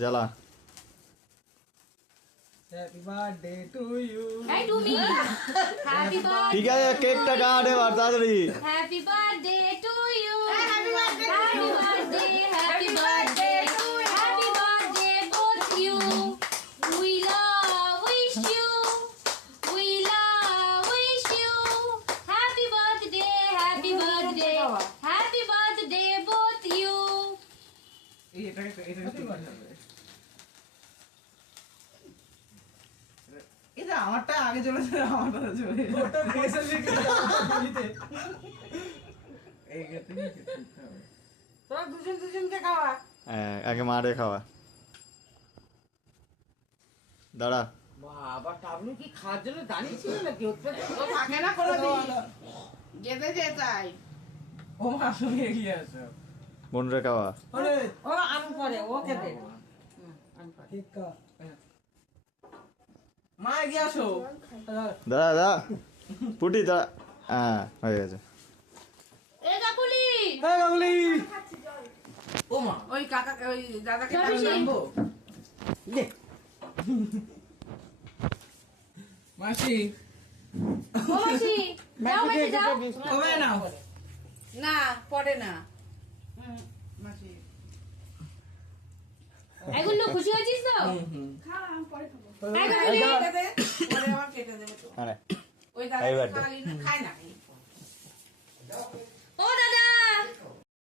জ্বালা। Happy birthday to you. এই তুমি হ্যাপি বার্থডে ঠিক আছে কেকটা কাট এবার তাড়াতাড়ি। Happy birthday to you happy birthday happy birthday happy birthday happy birthday both you we love wish you happy birthday happy birthday both you. এটা আমারটা আগে চলেছে, আমারটা চলে ওটা ফেসের লিখে তোরা দুজন দুজনকে খাওয়া। হ্যাঁ আগে মারে খাওয়া। দাঁড়া। বাবা টাবলু কি খাওয়ার জন্য দাঁড়িয়ে ছিল নাকি? ও থাকে না কোনোদিন, যেতে যেতাই। ও মা তুমি এগিয়ে আসো। বোনরে খাওয়া। ও আলু পরে ও খেতে ঠিক কা মা এগিয়ে আসো। দাঁড়া দাঁড়া পুটি দাঁড়া। হ্যাঁ হয়ে গেছে। এ কাকুলি এই বাবলি ও মা ওই কাকা ওই দাদাকে চল বেশি। টানবো। লে মাসি ও মাসি যাও মাসি যাও। কবে নাও না পড়ে না মাসি। এগুলো খুশি হয়েছিস তো? এই কাকুলি কেটে দে, পরে আবার কেটে দেবে তো। আরে ওই এই দাদা বাটি। খাই না।